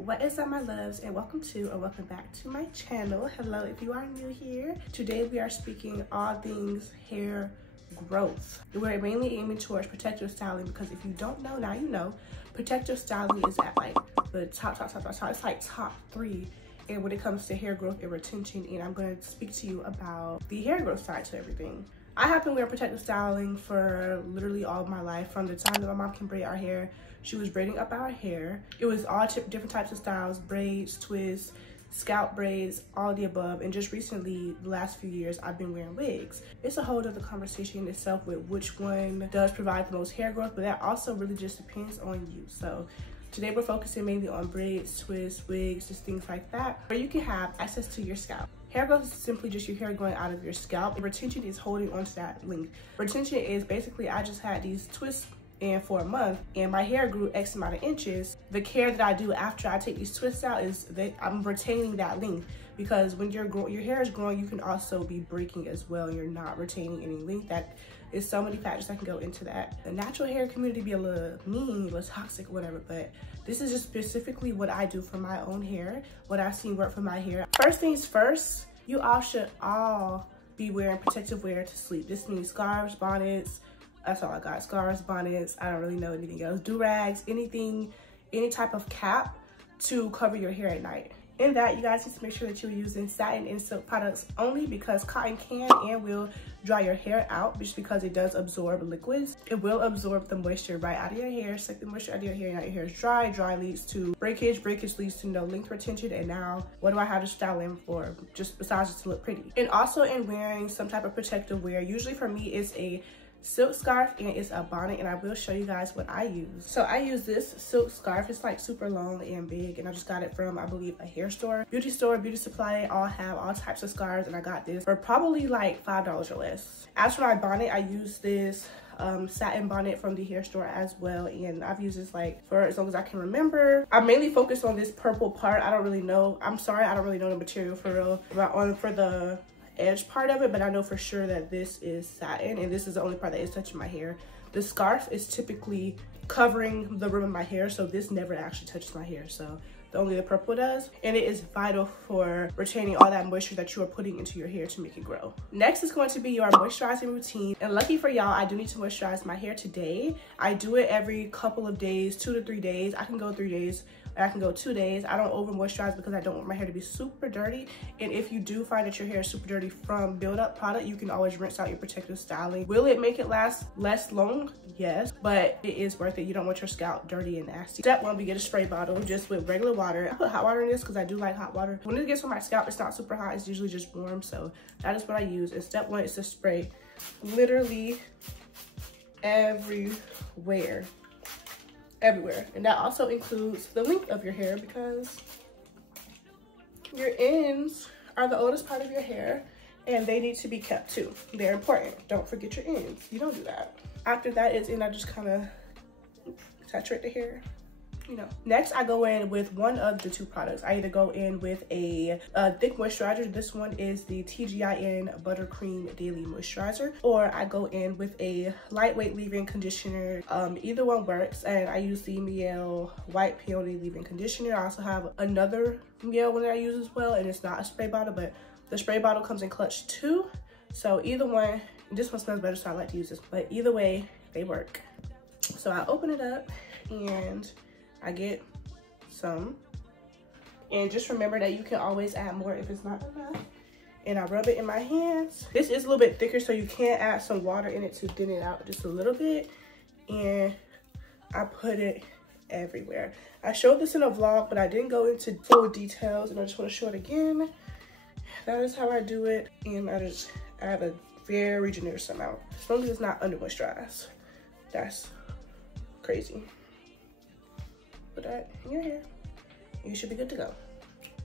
What is up, my loves, and welcome back to my channel. Hello, if you are new here. Today we are speaking all things hair growth. We're mainly aiming towards protective styling because if you don't know, now you know. Protective styling is at like the top. It's like top 3 and when it comes to hair growth and retention, and I'm going to speak to you about the hair growth side to everything. I have been wearing protective styling for literally all of my life. From the time that my mom can braid our hair, she was braiding up our hair. It was all different types of styles: braids, twists, scalp braids, all the above. And just recently, the last few years, I've been wearing wigs. It's a whole other conversation in itself with which one does provide the most hair growth, but that also really just depends on you. So today we're focusing mainly on braids, twists, wigs, just things like that, where you can have access to your scalp. Hair growth is simply just your hair growing out of your scalp. And retention is holding onto that length. Retention is basically, I just had these twists in for a month and my hair grew X amount of inches. The care that I do after I take these twists out is that I'm retaining that length, because when your hair is growing, you can also be breaking as well. You're not retaining any length. That is so many factors that can go into that. The natural hair community be a little mean, a little toxic, whatever, but this is just specifically what I do for my own hair, what I've seen work for my hair. First things first, you all should be wearing protective wear to sleep. This means scarves, bonnets. That's all I got. Scarves, bonnets. I don't really know anything else. Do-rags, anything, any type of cap to cover your hair at night. In that, you guys need to make sure that you're using satin and silk products only, because cotton can and will dry your hair out, just because it does absorb liquids. It will absorb the moisture right out of your hair, suck the moisture out of your hair, and now your hair is dry. Dry leads to breakage, breakage leads to no length retention, and now what do I have to style in for, just besides just to look pretty? And also in wearing some type of protective wear, usually for me it's a silk scarf and it's a bonnet, and I will show you guys what I use. So I use this silk scarf. It's like super long and big, and I just got it from, I believe, a hair store, beauty supply. They all have all types of scarves, and I got this for probably like $5 or less. As for my bonnet, I use this satin bonnet from the hair store as well, and I've used this like for as long as I can remember. I mainly focus on this purple part. I don't really know, I'm sorry, I don't really know the material for real, for the edge part of it, but I know for sure that this is satin, and this is the only part that is touching my hair. The scarf is typically covering the rim of my hair, so this never actually touches my hair, so only the purple does, and it is vital for retaining all that moisture that you are putting into your hair to make it grow. Next is going to be your moisturizing routine, and lucky for y'all, I do need to moisturize my hair today. I do it every couple of days, 2 to 3 days. I can go 3 days, I can go 2 days. I don't over moisturize because I don't want my hair to be super dirty. And if you do find that your hair is super dirty from build-up product, you can always rinse out your protective styling. Will it make it last less long? Yes, but it is worth it. You don't want your scalp dirty and nasty. Step 1, we get a spray bottle just with regular water. I put hot water in this because I do like hot water. When it gets on my scalp, it's not super hot, it's usually just warm, so that is what I use. And step 1 is to spray literally everywhere. And that also includes the length of your hair, because your ends are the oldest part of your hair and they need to be kept too. They're important. Don't forget your ends. You don't do that. After that is in, I just kind of saturate the hair, you know. Next, I go in with one of the 2 products. I either go in with a thick moisturizer. This one is the TGIN Buttercream Daily Moisturizer, or I go in with a lightweight leave-in conditioner. Either one works, and I use the Mielle White Peony Leave-In Conditioner. I also have another Mielle one that I use as well, and it's not a spray bottle, but the spray bottle comes in clutch too. So either one, this one smells better, so I like to use this, but either way, they work. So I open it up and I get some, and just remember that you can always add more if it's not enough. And I rub it in my hands. This is a little bit thicker, so you can add some water in it to thin it out just a little bit, and I put it everywhere. I showed this in a vlog, but I didn't go into full details, and I just want to show it again. That is how I do it, and I just add a very generous amount, as long as it's not under moisturized. That's crazy. Put that in your hair, you should be good to go.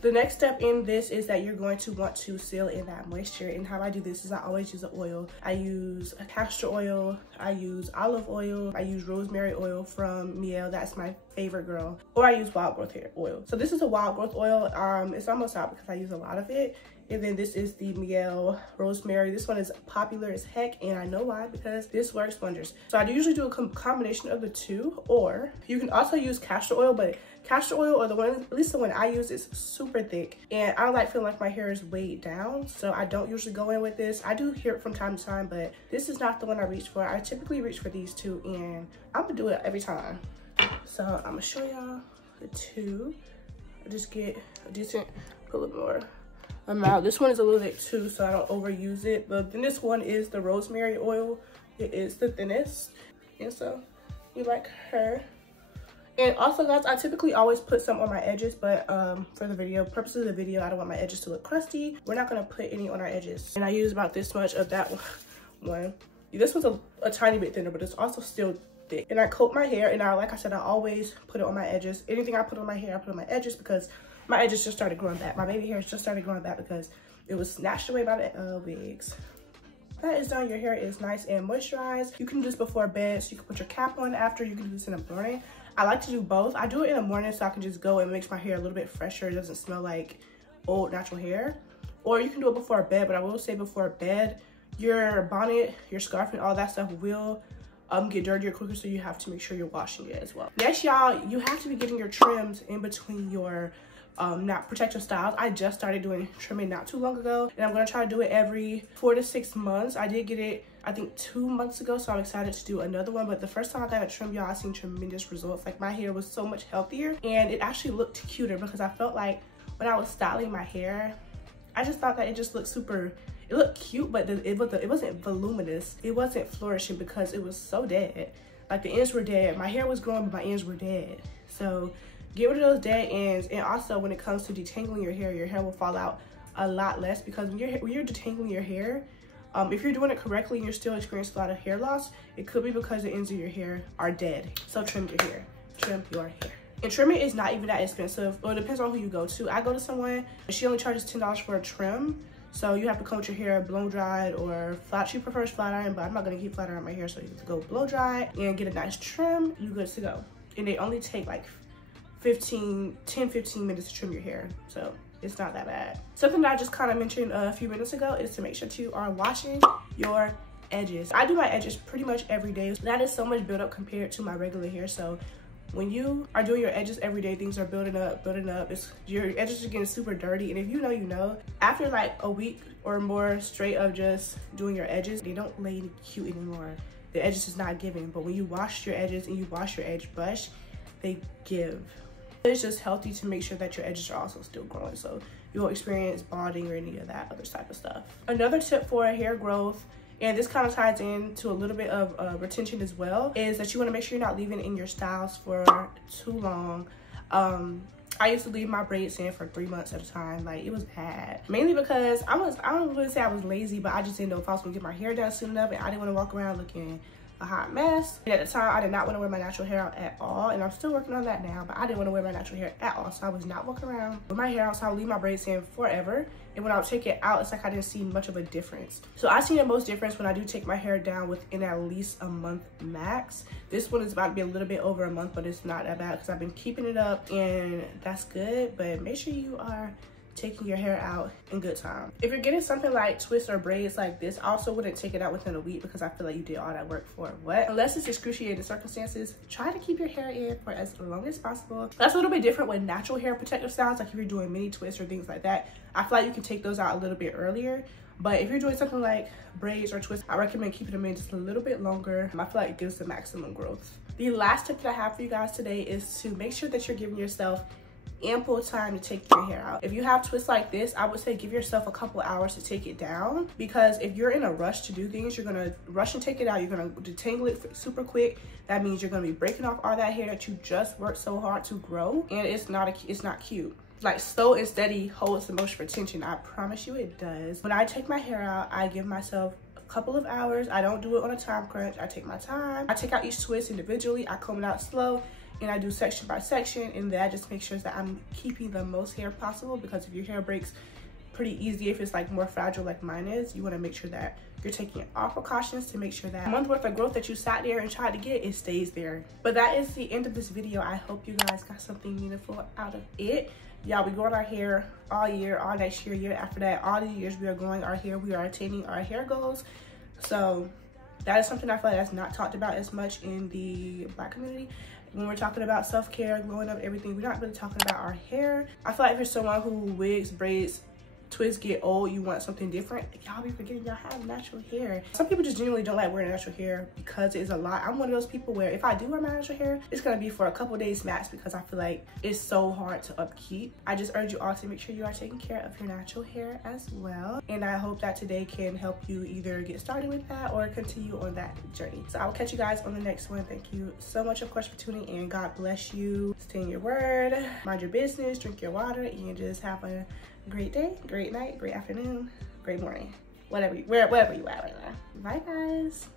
The next step in this is that you're going to want to seal in that moisture, and how I do this is I always use an oil. I use a castor oil, I use olive oil, I use rosemary oil from Mielle, that's my favorite girl, or I use wild growth hair oil. So this is a wild growth oil. It's almost out because I use a lot of it. And then this is the Mielle Rosemary. This one is popular as heck, and I know why, because this works wonders. So I usually do a combination of the 2, or you can also use castor oil, but castor oil, or the one, at least the one I use, is super thick, and I don't like feeling like my hair is weighed down, so I don't usually go in with this. I do hear it from time to time, but this is not the one I reach for. I typically reach for these two, and I'm gonna do it every time. So I'm gonna show y'all the two. I just get a decent, put a little more amount. This one is a little bit too, so I don't overuse it. But then this one is the rosemary oil. It is the thinnest, and so you like her. And also, guys, I typically always put some on my edges, but for the video purposes of the video, I don't want my edges to look crusty. We're not gonna put any on our edges. And I use about this much of that one. This one's a tiny bit thinner, but it's also still thick. And I coat my hair, and like I said, I always put it on my edges. Anything I put on my hair, I put on my edges, because my edges just started growing back. My baby hairs just started growing back because it was snatched away by the wigs. That is done. Your hair is nice and moisturized. You can do this before bed, so you can put your cap on after. You can do this in the morning. I like to do both. I do it in the morning so I can just go and makes my hair a little bit fresher. It doesn't smell like old natural hair. Or you can do it before bed, but I will say before bed, your bonnet, your scarf, and all that stuff will get dirtier quicker, so you have to make sure you're washing it as well. Next, y'all, you have to be getting your trims in between your not protective styles. I just started doing trimming not too long ago, and I'm gonna try to do it every 4 to 6 months. I did get it, I think, 2 months ago, so I'm excited to do another one. But the first time I got a trim, y'all, I seen tremendous results. Like, my hair was so much healthier, and it actually looked cuter, because I felt like when I was styling my hair, I just thought that it just looked super, it looked cute, but it wasn't voluminous. It wasn't flourishing because it was so dead. Like, the ends were dead. My hair was growing, but my ends were dead. So get rid of those dead ends. And also, when it comes to detangling your hair will fall out a lot less, because when you're detangling your hair, if you're doing it correctly and you're still experiencing a lot of hair loss, it could be because the ends of your hair are dead. So trim your hair. Trim your hair. And trimming is not even that expensive. Well, it depends on who you go to. I go to someone, she only charges $10 for a trim. So you have to come with your hair blow dried or flat. She prefers flat iron, but I'm not gonna keep flat iron my hair, so you have to go blow dry and get a nice trim. You're good to go. And they only take like 10-15 minutes to trim your hair, so it's not that bad. Something that I just kind of mentioned a few minutes ago is to make sure you are washing your edges. I do my edges pretty much every day. That is so much build up compared to my regular hair. So when you are doing your edges every day, things are building up. Your edges are getting super dirty. And if you know, you know. After like a week or more straight of just doing your edges, they don't lay cute anymore. The edges is not giving. But when you wash your edges and you wash your edge brush, they give. It's just healthy to make sure that your edges are also still growing, so you won't experience balding or any of that other type of stuff. Another tip for hair growth, and this kind of ties into a little bit of retention as well, is that you want to make sure you're not leaving in your styles for too long. I used to leave my braids in for 3 months at a time. Like, it was bad. Mainly because I don't really say I was lazy, but I just didn't know if I was gonna get my hair done soon enough, and I didn't want to walk around looking a hot mess. And at the time, I did not want to wear my natural hair out at all, and I'm still working on that now, but I didn't want to wear my natural hair at all, so I was not walking around with my hair out. So I would leave my braids in forever, and when I would take it out, it's like I didn't see much of a difference. So I see the most difference when I do take my hair down within at least a month max. This one is about to be a little bit over a month, but it's not that bad because I've been keeping it up, and that's good. But make sure you are taking your hair out in good time. If you're getting something like twists or braids like this, I also wouldn't take it out within a week, because I feel like you did all that work for what? Unless it's excruciating circumstances, try to keep your hair in for as long as possible. That's a little bit different with natural hair protective styles, like if you're doing mini twists or things like that. I feel like you can take those out a little bit earlier. But if you're doing something like braids or twists, I recommend keeping them in just a little bit longer. I feel like it gives the maximum growth. The last tip that I have for you guys today is to make sure that you're giving yourself ample time to take your hair out. If you have twists like this, I would say give yourself a couple hours to take it down, because if you're in a rush to do things, you're gonna rush and take it out. You're gonna detangle it super quick. That means you're gonna be breaking off all that hair that you just worked so hard to grow, and it's not cute. Like, slow and steady holds the most retention. I promise you it does. When I take my hair out, I give myself a couple of hours. I don't do it on a time crunch. I take my time. I take out each twist individually. I comb it out slow, and I do section by section, and that just makes sure that I'm keeping the most hair possible, because if your hair breaks pretty easy, if it's like more fragile like mine is, you want to make sure that you're taking all precautions to make sure that a month worth of growth that you sat there and tried to get, it stays there. But that is the end of this video. I hope you guys got something meaningful out of it. Y'all, we growing our hair all year, all next year, year after that. All these years we are growing our hair. We are attaining our hair goals. So that is something I feel like that's not talked about as much in the Black community. When we're talking about self-care, glowing up, everything, we're not really talking about our hair. I feel like if you're someone who wigs, braids, twists get old, you want something different, y'all be forgetting y'all have natural hair. Some people just genuinely don't like wearing natural hair because it's a lot. I'm one of those people where if I do wear my natural hair, it's gonna be for a couple days max because I feel like it's so hard to upkeep. I just urge you all to make sure you are taking care of your natural hair as well. And I hope that today can help you either get started with that or continue on that journey. So I will catch you guys on the next one. Thank you so much, of course, for tuning in. God bless you. Stay in your word, mind your business, drink your water, and just have a great day, great night, great afternoon, great morning, wherever you at right now. Bye, guys.